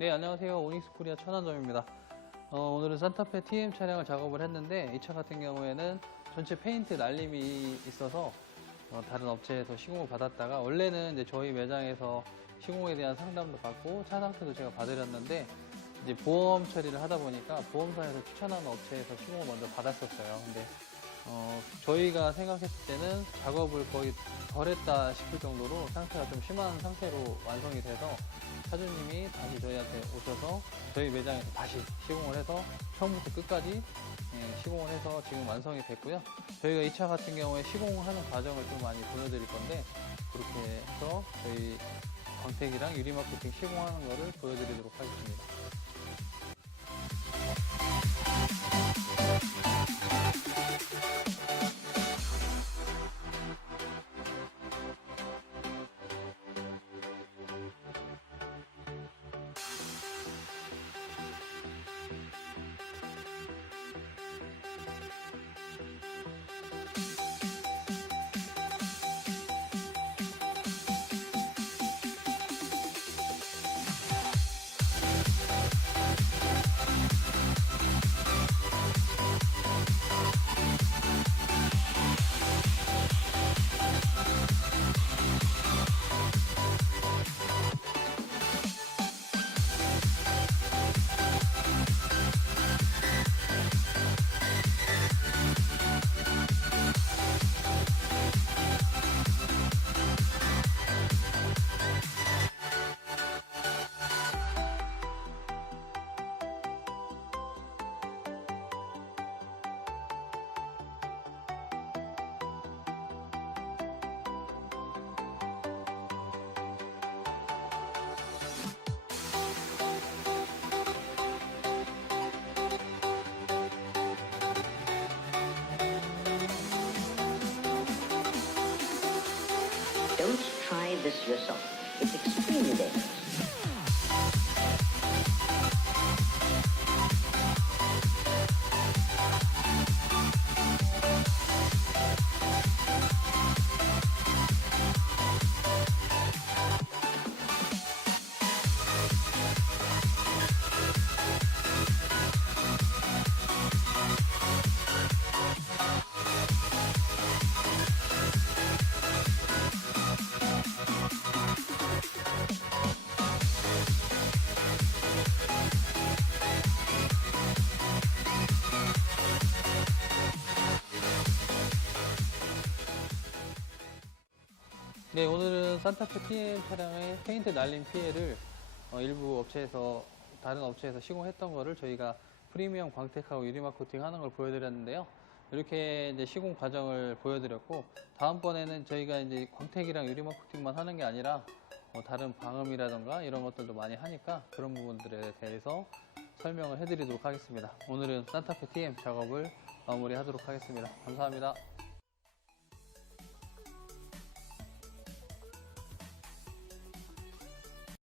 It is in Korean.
네, 안녕하세요. 오닉스 코리아 천안점입니다. 어, 오늘은 산타페 TM 차량을 작업을 했는데 이 차 같은 경우에는 전체 페인트 날림이 있어서 어, 다른 업체에서 시공을 받았다가 원래는 이제 저희 매장에서 시공에 대한 상담도 받고 차 상태도 제가 봐드렸는데 이제 보험 처리를 하다 보니까 보험사에서 추천하는 업체에서 시공을 먼저 받았었어요. 근데 어, 저희가 생각했을 때는 작업을 거의 덜 했다 싶을 정도로 상태가 좀 심한 상태로 완성이 돼서 차주님이 다시 저희한테 오셔서 저희 매장에서 다시 시공을 해서 처음부터 끝까지 예, 시공을 해서 지금 완성이 됐고요. 저희가 이 차 같은 경우에 시공하는 과정을 좀 많이 보여드릴 건데 그렇게 해서 저희 광택이랑 유리마케팅 시공하는 거를 보여드리도록 하겠습니다. Yourself. It's extremely dangerous. 네, 오늘은 산타페 TM 차량의 페인트 날림 피해를 어, 일부 업체에서 다른 업체에서 시공했던 거를 저희가 프리미엄 광택하고 유리막 코팅 하는 걸 보여드렸는데요. 이렇게 이제 시공 과정을 보여드렸고 다음번에는 저희가 이제 광택이랑 유리막 코팅만 하는 게 아니라 뭐 다른 방음이라던가 이런 것들도 많이 하니까 그런 부분들에 대해서 설명을 해드리도록 하겠습니다. 오늘은 산타페 TM 작업을 마무리하도록 하겠습니다. 감사합니다.